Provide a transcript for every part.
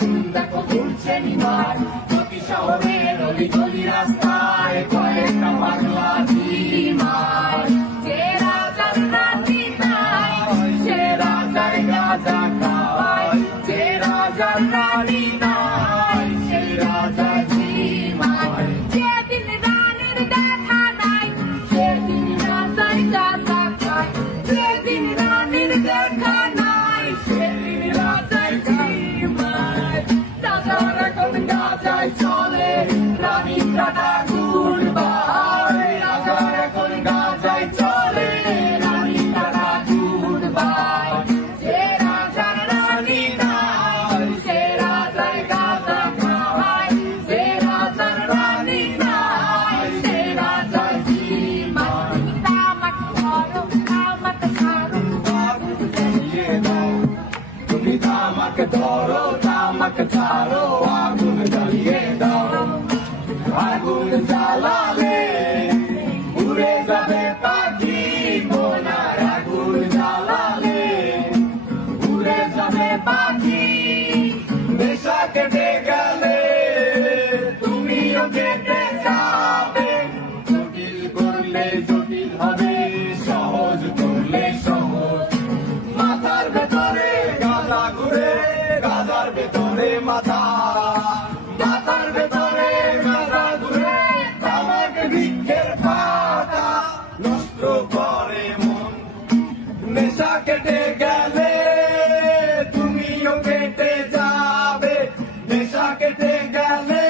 আগুন দেখো ঘুরছে নিমার, প্রতি শহরের অলি গলি রাস্তায় কয়েকটা পাগলা ঝিমার। যে রাজার রানী নাই সে রাজার গাঁজা খায়, যে রাজার রানী নাই সে রাজা ঝিমার। যেদিন রানীর দেখা নাই সেদিন রাজায় গাঁজা খায়, যেদিন রানীর দেখা নাই সেদিন রাজায় ঝিমায়। রাজার এখন গাঁজায় চলে রানীর টাটা গুড়বাই, রাজার এখন গাঁজায় চলে রানীর টাটা গুড়বাই। যে রাজার রানী নাই সে রাজায় গাঁজা খায়, যে রাজার রানী নাই সে রাজায় ঝিমায়। তামাক ধরো তামাক ছাড়ো আগুন জ্বালিয়ে দাও, তুমি তামাক ধরো তামাক ছাড়ো আগুন জ্বালিয়ে দাও। আগুন জ্বালালে উড়ে যাবে পাখি মোনার, আগুন জ্বালালে উড়ে যাবে পাখি। নেশা কেটে গেলে তুমিও কেটে যাবে, জটিল করলে জটিল হবে, সহজ করলে সহজ। মাথার ভেতরে গাঁজা ঘুরে, গাঁজার ভেতরে মাথা, মাথার ভেতরে গাঁজা ঘুরে, তামাক বৃক্ষের পাতা নষ্ট করে মন। নেশা কেটে গেলে তুমিও কেটে যাবে, নেশা কেটে গেলে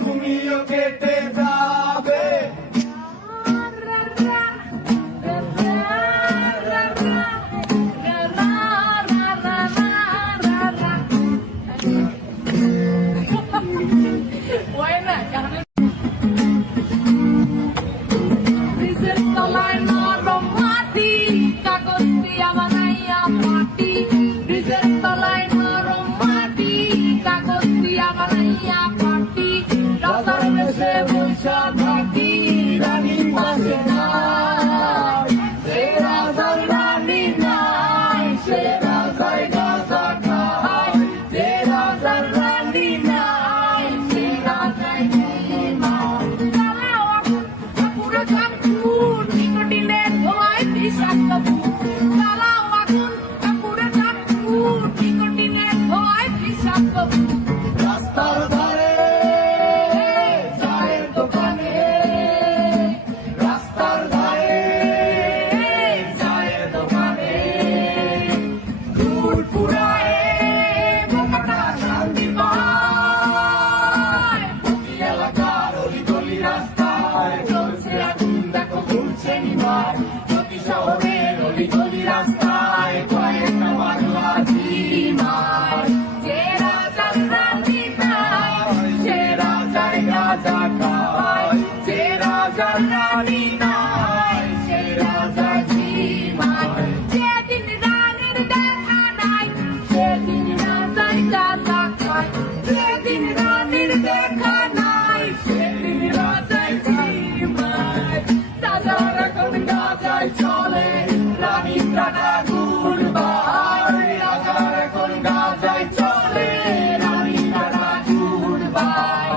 তুমিও কেটে যাবে। Buena, নিজের তলায় নরম মাটি, কাগজ দিয়া বানাইয়া পাটি, নিজের তলায় নরম মাটি, কাগজ দিয়া বানাইয়া পাটি। রাজার বেশে বৈশা থাকি রানীর পাশে নাই, যে রাজার রানী নাই সে রাজায় গাঁজা খায়, যে রাজার রানী নাই সে রাজায় ঝিমায়। জ্বালাও আগুন পুরো জামকুট নিকোটিনের ধোঁয়ায় বিষাক্ত ভূত, জ্বালাও আগুন পুরো জামকুট নিকোটিনের ধোঁয়ায় বিষাক্ত ভূত। রাস্তার ধারে চায়ের দোকানে, রাস্তার ধারে চায়ের দোকানে, দুধ পুরায় বোকাটা শান্তি পায়। প্রতি এলাকার অলি গলি রাস্তায় চলছে আগুন দেখো ঘুরছে নিমার, প্রতি শহরের অলি গলি রাস্তায় কয়েকটা পাগলা ঝিমার। যে রাজার রানী নাই সে রাজার গাঁজা খায়, যে রাজার রানী নাই সে রাজা ঝিমায়। যেদিন রানীর দেখা নাই সেদিন রাজায় গাঁজা খায়, যেদিন রানীর দেখা নাই সেদিন রাজায় ঝিমায়। রাজার এখন গাঁজায় চলে রানীর টাটা গুড়বাই, রাজার এখন গাঁজায় চলে রানীর টাটা গুড়বাই।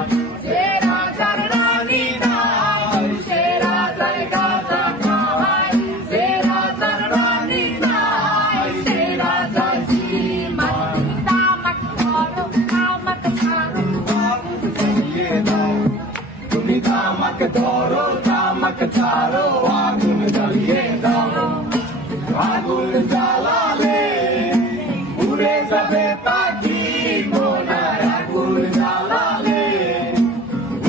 যে রাজার রানী নাই সে রাজায় গাঁজা খায়, যে রাজার রানী নাই সে রাজায় ঝিমায়। তামাক ধরো তামাক ছাড়ো আগুন জ্বালিয়ে দাও, তুমি তামাক ধরো তামাক ছাড়ো আগুন জ্বালিয়ে দাও। আগুন জ্বালালে উড়ে যাবে পাখি মোনার, আগুন জ্বালালে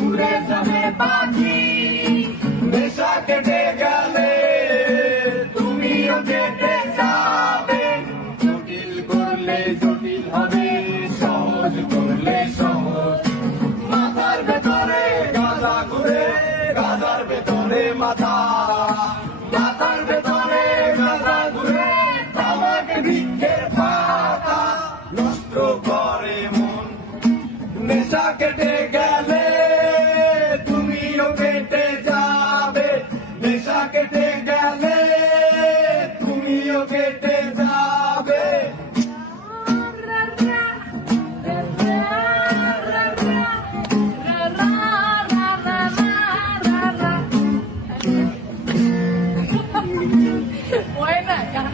উড়ে যাবে পাখি। নেশা কেটে গেলে তুমিও কেটে যাবে, জটিল করলে জটিল হবে, সহজ করলে সহজ। মাথার ভেতরে গাঁজা ঘুরে, গাঁজার ভেতরে মাথা, মাথার ভেতরে গাঁজা ঘুরে, তামাক বৃক্ষের পাতা নষ্ট করে মন। নেশা কেটে গেলে তুমিও কেটে যাবে, নেশা কেটে গেলে তুমিও কেটে যাবে। 我也在，讲